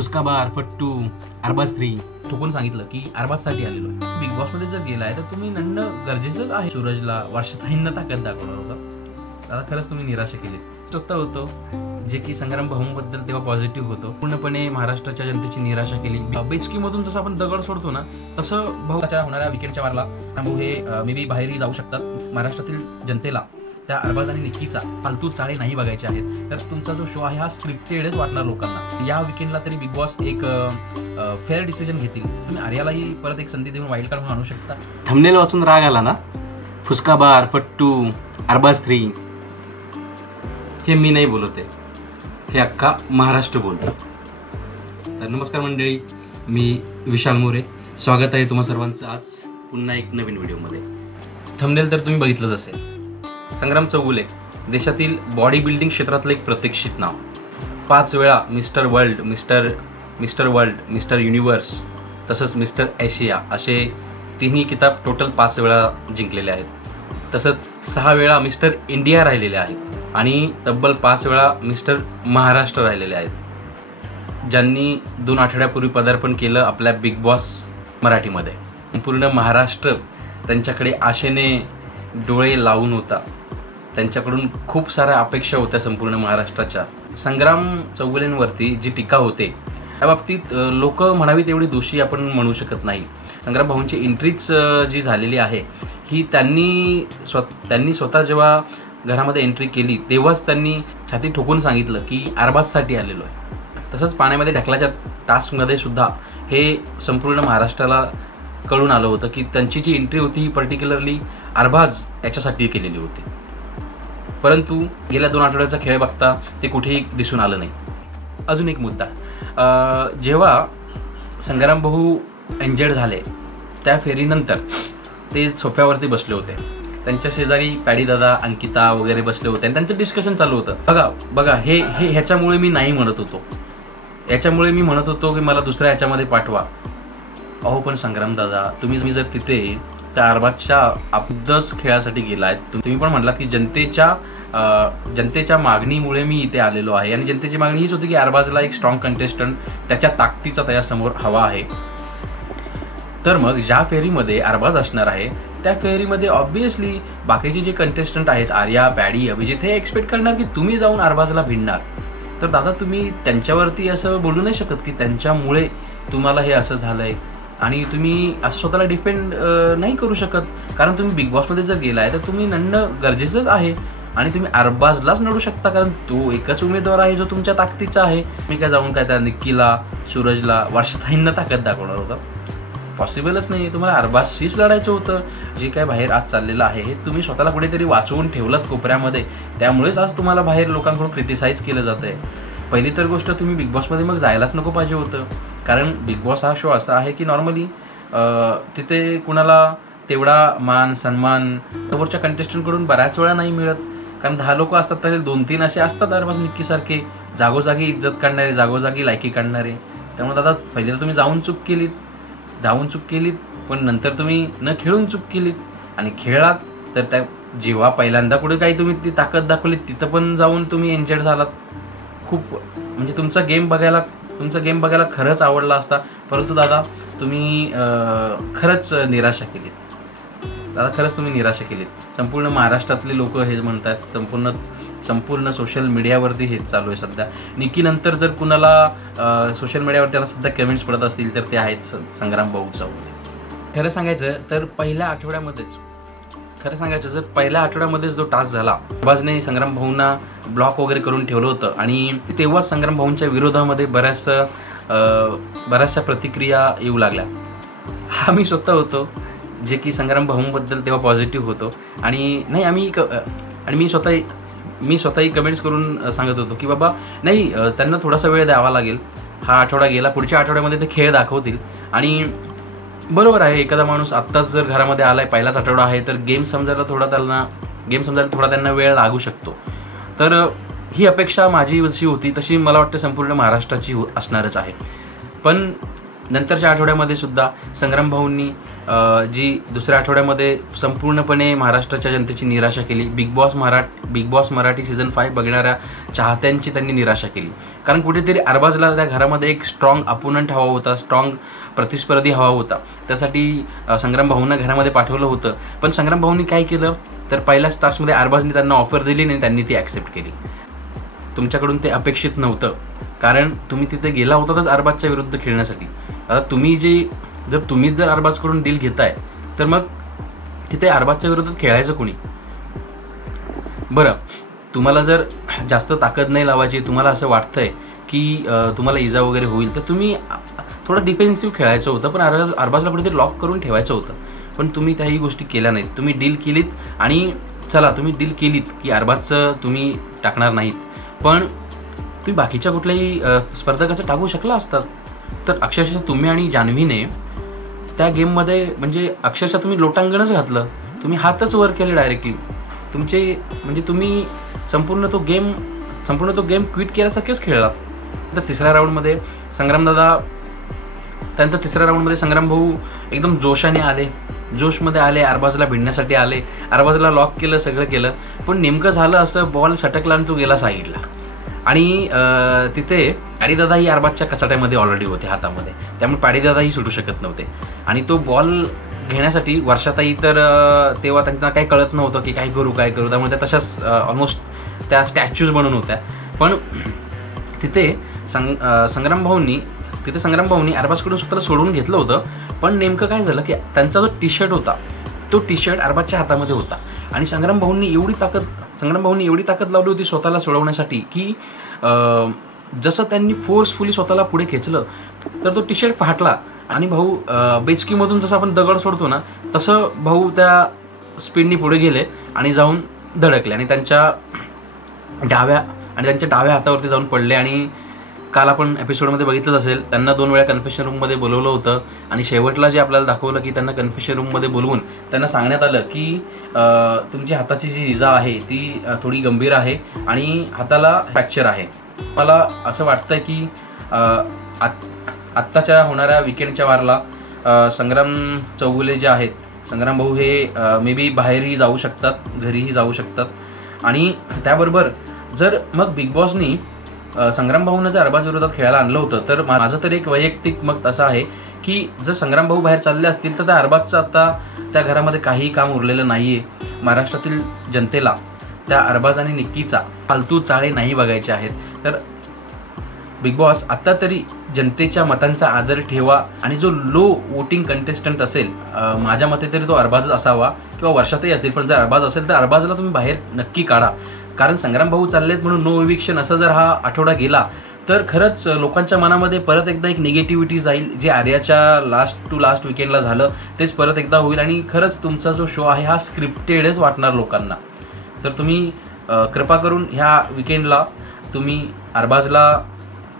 फुसका बार फट्टू अरबाज 3 ठोकून सांगितलं की अरबाजसाठी आलेलो आहे. बिग बॉस मध्ये जर गेलाय तर तुम्ही नडणं गरजेचंच आहे. सूरजला वर्षाताईंना ताकद दाखवणार होता. आता खरंच तुम्ही निराशा केली. स्वतः होतो जे की संग्राम भाऊंबद्दल तेव्हा पॉझिटिव्ह होतो. पूर्णपणे महाराष्ट्राच्या जनतेची निराशा केली. बेचकीमधून जसं आपण दगड सोडतो ना तसं भाऊच्या होणाऱ्या विकेटच्या वारला भाऊ हे मे बी बाहेरही जाऊ शकतात. महाराष्ट्रातील जनतेला त्या अरबाज आणि निक्कीचा फालतू चाळे नाही बघायचे आहेत. तर तुमचा जो शो आहे हा स्क्रिप्टेडच वाटणार लोकांना. या विकेंडला तरी बिग बॉस एक फेअर डिसिजन घेतील. तुम्ही आर्यालाही परत एक संधी देऊन वाईल्ड कार्ड म्हणून आणू शकता. थंबनेल वाचून राग आला ना. फुसका बार फट्टू अरबाज 3 हे मी नाही बोलते, हे अख्खा महाराष्ट्र बोलतो. तर नमस्कार मंडळी, मी विशाल मोरे. स्वागत आहे तुम्हा सर्वांचं आज पुन्हा एक नवीन व्हिडिओमध्ये. थंबनेल तर तुम्ही बघितलंच असेल. संग्राम चौगुले देशातील बॉडी बिल्डिंग क्षेत्रातलं एक प्रतीक्षित नाव. 5 वेळा मिस्टर वर्ल्ड, मिस्टर युनिवर्स तसंच मिस्टर एशिया असे तिन्ही किताब टोटल 5 वेळा जिंकलेले आहेत. तसंच 6 वेळा मिस्टर इंडिया राहिलेले आहेत आणि तब्बल 5 वेळा मिस्टर महाराष्ट्र राहिलेले आहेत. ज्यांनी 2 आठवड्यापूर्वी पदार्पण केलं आपल्या बिग बॉस मराठीमध्ये. पूर्ण महाराष्ट्र त्यांच्याकडे आशेने डोळे लावून होता. त्यांच्याकडून खूप साऱ्या अपेक्षा होत्या संपूर्ण महाराष्ट्राच्या. संग्राम चौगुलेंवरती जी टीका होते त्या बाबतीत लोक म्हणावी तेवढी दोषी आपण म्हणू शकत नाही. संग्राम भाऊंची एंट्रीच जी झालेली आहे ही त्यांनी स्वतः जेव्हा घरामध्ये एंट्री केली तेव्हाच त्यांनी छाती ठोकून सांगितलं की अरबाजसाठी आलेलो आहे. तसंच पाण्यामध्ये ढकलाच्या टास्कमध्ये सुद्धा हे संपूर्ण महाराष्ट्राला कळून आलं होतं की त्यांची जी एंट्री होती ही पर्टिक्युलरली अरबाज याच्यासाठी केलेली होती. परंतु गेल्या 2 आठवड्याचा खेळ बघता ते कुठेही दिसून आलं नाही. अजून एक मुद्दा, जेव्हा संग्राम भाऊ इंजर्ड झाले त्या फेरीनंतर ते सोफ्यावरती बसले होते. त्यांच्या शेजारी पॅडी दादा, अंकिता वगैरे बसले होते आणि त्यांचं डिस्कशन चालू होतं. बघा हे ह्याच्यामुळे मी नाही म्हणत होतो, याच्यामुळे मी म्हणत होतो की मला दुसऱ्या ह्याच्यामध्ये पाठवा. अहो पण संग्राम दादा, तुम्ही जर तिथे त्या अरबाजच्या अब्दस खेळासाठी गेलात, तुम्ही पण म्हटलात की जनतेच्या मागणीमुळे मी इथे आलेलो आहे आणि जनतेची मागणी हीच होती की अरबाजला एक स्ट्रॉंग कंटेस्टंट त्याच्या ताकदीचा त्याच्यासमोर हवा आहे. तर मग ज्या फेरीमध्ये अरबाज असणार आहे त्या फेरीमध्ये ऑब्व्हियसली बाकीचे जे कंटेस्टंट आहेत आर्या, पॅडी, अभिजित हे एक्सपेक्ट करणार की तुम्ही जाऊन अरबाजला भिडणार. तर दादा तुम्ही त्यांच्यावरती असं बोलू नाही शकत की त्यांच्यामुळे तुम्हाला हे असं झालंय आणि तुम्ही असं स्वतःला डिफेंड नाही करू शकत. कारण तुम्ही बिग बॉसमध्ये जर गेलाय तर तुम्ही नडणं गरजेचंच आहे आणि तुम्ही अरबाजलाच नडू शकता कारण तो एकच उमेदवार आहे जो तुमच्या ताकदीचा आहे. मी काय जाऊन काय त्या निक्कीला, सूरजला, वर्षाताईंना ताकद दाखवणार होता? पॉसिबलच नाही. तुम्हाला अरबाजशीच लढायचं होतं. जे काय बाहेर आज चाललेलं आहे हे तुम्ही स्वतःला कुठेतरी वाचवून ठेवलं कोपऱ्यामध्ये. त्यामुळेच आज तुम्हाला बाहेर लोकांकडून क्रिटिसाइज केलं जात आहे. पहिली तर गोष्ट, तुम्ही बिग बॉसमध्ये मग जायलाच नको पाहिजे होतं. कारण बिग बॉस हा शो असा आहे की नॉर्मली तिथे कुणाला तेवढा मान सन्मान समोरच्या कंटेस्टंटकडून बऱ्याच वेळा नाही मिळत. कारण 10 लोक असतात तर 2-3 असे असतात अरबाज निक्कीसारखे जागोजागी इज्जत काढणारे, जागोजागी लायकी काढणारे. त्यामुळे दादा पहिली तर तुम्ही जाऊन चूक केलीत पण नंतर तुम्ही न खेळून चूक केलीत आणि खेळलात तर त्या जेव्हा पहिल्यांदा कुठे काही तुम्ही ती ताकद दाखवली तिथं पण जाऊन तुम्ही इंजर्ड झालात. खूप म्हणजे तुमचा गेम बघायला खरंच आवडला असता. परंतु दादा तुम्ही खरंच निराशा केलीत. संपूर्ण महाराष्ट्रातले लोक हे म्हणतात, संपूर्ण सोशल मीडियावरती हेच चालू आहे सध्या. निक्कीनंतर जर कुणाला सोशल मीडियावरती आता सध्या कमेंट्स पडत असतील तर ते आहेत संग्राम भाऊ चौगुले. खरं सांगायचं तर पहिल्या आठवड्यामध्येच जो टास्क झाला, अरबाजने संग्राम भाऊंना ब्लॉक वगैरे करून ठेवलं होतं आणि तेव्हाच संग्राम भाऊंच्या विरोधामध्ये बऱ्याचशा प्रतिक्रिया येऊ लागल्या. हा मी स्वतः होतो जे की संग्राम भाऊंबद्दल तेव्हा पॉझिटिव्ह होतो आणि मी स्वतःही कमेंट्स करून सांगत होतो की बाबा नाही, त्यांना थोडासा वेळ द्यावा लागेल. हा आठवडा गेला, पुढच्या आठवड्यामध्ये ते खेळ दाखवतील. आणि बरोबर आहे, एखादा माणूस आत्ताच जर घरामध्ये आलाय, पहिलाच आठवडा आहे, तर गेम समजायला थोडा त्यांना वेळ लागू शकतो. तर ही अपेक्षा माझी जशी होती तशी मला वाटतं संपूर्ण महाराष्ट्राची असणारच आहे. पण नंतरच्या आठवड्यामध्ये सुद्धा संग्राम भाऊंनी जी दुसऱ्या आठवड्यामध्ये संपूर्णपणे महाराष्ट्राच्या जनतेची निराशा केली. बिग बॉस मराठी सीझन 5 बघणाऱ्या चाहत्यांची त्यांनी निराशा केली. कारण कुठेतरी अरबाजला त्या घरामध्ये एक स्ट्रॉंग अपोनंट हवा होता, स्ट्रॉंग प्रतिस्पर्धी हवा होता. त्यासाठी संग्राम भाऊंना घरामध्ये पाठवलं होतं. पण संग्राम भाऊंनी काय केलं तर पहिल्याच टास्कमध्ये अरबाजने त्यांना ऑफर दिली आणि त्यांनी ती ॲक्सेप्ट केली. तुमच्याकडून ते अपेक्षित नव्हतं, कारण तुम्ही तिथे गेला होताच अरबाजच्या विरुद्ध खेळण्यासाठी. आता तुम्ही जर अरबाजकडून डील घेताय तर मग तिथे अरबाजच्या विरोधात खेळायचं कोणी? बरं, तुम्हाला जर जास्त ताकद नाही लावायची, तुम्हाला असं वाटतंय की तुम्हाला इजा वगैरे होईल, तर तुम्ही थोडं डिफेन्सिव्ह खेळायचं होतं. पण अरबाजला कुठेतरी लॉक करून ठेवायचं होतं. पण तुम्ही त्याही गोष्टी केल्या नाहीत. तुम्ही डील केलीत आणि चला तुम्ही डील केलीत की अरबाजचं तुम्ही टाकणार नाहीत, पण तुम्ही बाकीच्या कुठल्याही स्पर्धकाचं टाकू शकला असतात. तर अक्षरशः तुम्ही आणि जान्हवीने त्या गेममध्ये म्हणजे अक्षरशः तुम्ही लोटांगणच घातलं. तुम्ही हातच वर केले डायरेक्टली. तुम्ही संपूर्ण तो गेम क्विट केल्यासारखेच खेळला. तर तिसऱ्या राऊंडमध्ये संग्राम भाऊ एकदम जोशमध्ये आले, अरबाजला भिडण्यासाठी आले, अरबाजला लॉक केलं, सगळं केलं. पण नेमकं झालं असं, बॉल सटकला आणि तो गेला साईडला. आणि तिथे पाडीदादाही अरबाजच्या कचाट्यामध्ये ऑलरेडी होते हातामध्ये, त्यामुळे पाडीदादाही सुटू शकत नव्हते. आणि तो बॉल घेण्यासाठी वर्षाताई तर तेव्हा त्यांना काही कळत नव्हतं की काय करू, त्यामुळे त्या तशाच ऑलमोस्ट त्या स्टॅच्यूज बनून होत्या. पण तिथे संग्राम भाऊंनी अरबाजकडून स्वतःला सोडून घेतलं होतं. पण नेमकं काय झालं की त्यांचा जो टी शर्ट होता तो टी शर्ट अरबाजच्या हातामध्ये होता. आणि संग्राम भाऊंनी एवढी ताकद लावली होती स्वतःला सोडवण्यासाठी की जसं त्यांनी फोर्सफुली स्वतःला पुढे खेचलं तर तो टी शर्ट फाटला. आणि भाऊ बेचकीमधून जसं आपण दगड सोडतो ना, तसं भाऊ त्या स्पीडनी पुढे गेले आणि जाऊन धडकले आणि त्यांच्या डाव्या हातावरती जाऊन पडले. आणि काल आपण एपिसोडमध्ये बघितलंच असेल, त्यांना 2 वेळा कन्फेशन रूममध्ये बोलवलं होतं. आणि शेवटला जे आपल्याला दाखवलं की त्यांना कन्फेशन रूममध्ये बोलवून त्यांना सांगण्यात आलं की तुमची हाताची जी इजा आहे ती थोडी गंभीर आहे आणि हाताला फ्रॅक्चर आहे. मला असं वाटतं की आत्ताच्या होणाऱ्या विकेंडच्या वारला संग्राम चौगुले जे आहेत, संग्राम भाऊ हे मे बी बाहेरही जाऊ शकतात, घरीही जाऊ शकतात. आणि त्याबरोबर जर मग बिग बॉसनी संग्राम भाऊनं जर अरबाज विरोधात खेळायला आणलं होतं तर माझं तर एक वैयक्तिक मत असं आहे की जर संग्राम भाऊ बाहेर चालले असतील तर त्या अरबाजचं आता त्या घरामध्ये काहीही काम उरलेलं नाही आहे. महाराष्ट्रातील जनतेला त्या अरबाज आणि निक्कीचा फालतू चाळे नाही बघायचे आहेत. तर बिग बॉस आत्ता तरी जनतेच्या मतांचा आदर ठेवा आणि जो लो वोटिंग कंटेस्टंट असेल, माझ्या मते तरी तो अरबाज असावा किंवा वर्षातही असेल, पण जर अरबाज असेल तर अरबाजला तुम्ही बाहेर नक्की काढा. कारण संग्राम भाऊ चाललेत म्हणून नो इविक्शन असं जर हा आठवडा गेला तर खरंच लोकांच्या मनामध्ये परत एकदा एक निगेटिव्हिटी जाईल. जे आर्याच्या लास्ट विकेंडला झालं तेच परत एकदा होईल आणि खरंच तुमचा जो शो आहे हा स्क्रिप्टेडच वाटणार लोकांना. तर तुम्ही कृपा करून ह्या विकेंडला तुम्ही अरबाजला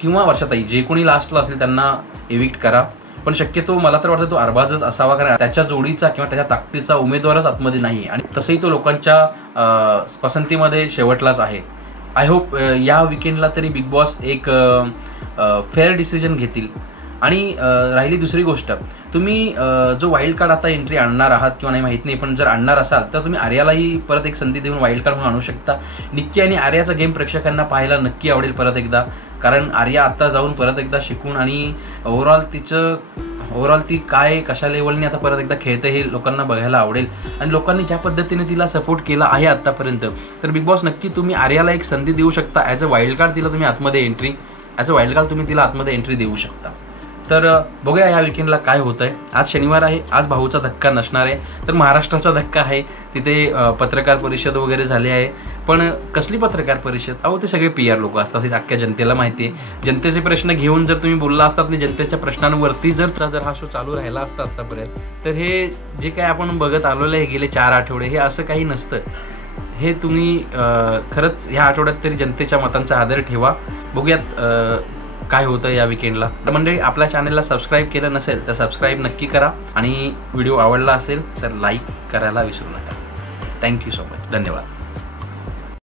किंवा वर्षाताई जे कोणी लास्टला असेल त्यांना एविक्ट करा. पण शक्यतो मला तर वाटतं तो अरबाजच असावा, कारण त्याच्या जोडीचा किंवा त्याच्या ताकदीचा उमेदवारच आतमध्ये नाही आणि तसंही तो लोकांच्या पसंतीमध्ये शेवटलाच आहे. आय होप या विकेंडला तरी बिग बॉस एक फेअर डिसिजन घेतील. आणि राहिली दुसरी गोष्ट, तुम्ही जो वाईल्ड कार्ड आता एंट्री आणणार आहात किंवा नाही माहीत नाही, पण जर आणणार असाल तर तुम्ही आर्यालाही परत एक संधी देऊन वाईल्ड कार्ड म्हणून आणू शकता. निक्की आणि आर्याचा गेम प्रेक्षकांना पाहायला नक्की आवडेल परत एकदा, कारण आर्या आत्ता जाऊन परत एकदा शिकून आणि ओव्हरऑल ती काय कशा लेवलने आता परत एकदा खेळते हे लोकांना बघायला आवडेल. आणि लोकांनी ज्या पद्धतीने तिला सपोर्ट केला आहे आत्तापर्यंत, तर बिग बॉस नक्की तुम्ही आर्याला एक संधी देऊ शकता. ॲज अ वाईल्ड कार्ड तिला तुम्ही आतमध्ये एंट्री देऊ शकता. तर बघूया ह्या विकेंडला काय होत आहे. आज शनिवार आहे, आज भाऊचा धक्का नसणार आहे, तर महाराष्ट्राचा धक्का आहे. तिथे पत्रकार परिषद वगैरे झाली आहे. पण कसली पत्रकार परिषद? अहो ते सगळे PR लोक असतात, हे अख्ख्या जनतेला माहिती आहे. जनतेचे प्रश्न घेऊन जर तुम्ही बोलला असतात आणि जनतेच्या प्रश्नांवरती जर हा शो चालू राहिला असता आतापर्यंत, तर हे जे काय आपण बघत आलेलं आहे गेले 4 आठवडे, हे असं काही नसतं. हे तुम्ही खरंच ह्या आठवड्यात तरी जनतेच्या मतांचा आदर ठेवा. बघूयात काय होतं या विकेंडला. तर मंडळी, आपल्या चॅनलला सबस्क्राईब केलं नसेल तर सबस्क्राईब नक्की करा आणि व्हिडिओ आवडला असेल तर लाईक करायला विसरू नका. Thank you so much. धन्यवाद.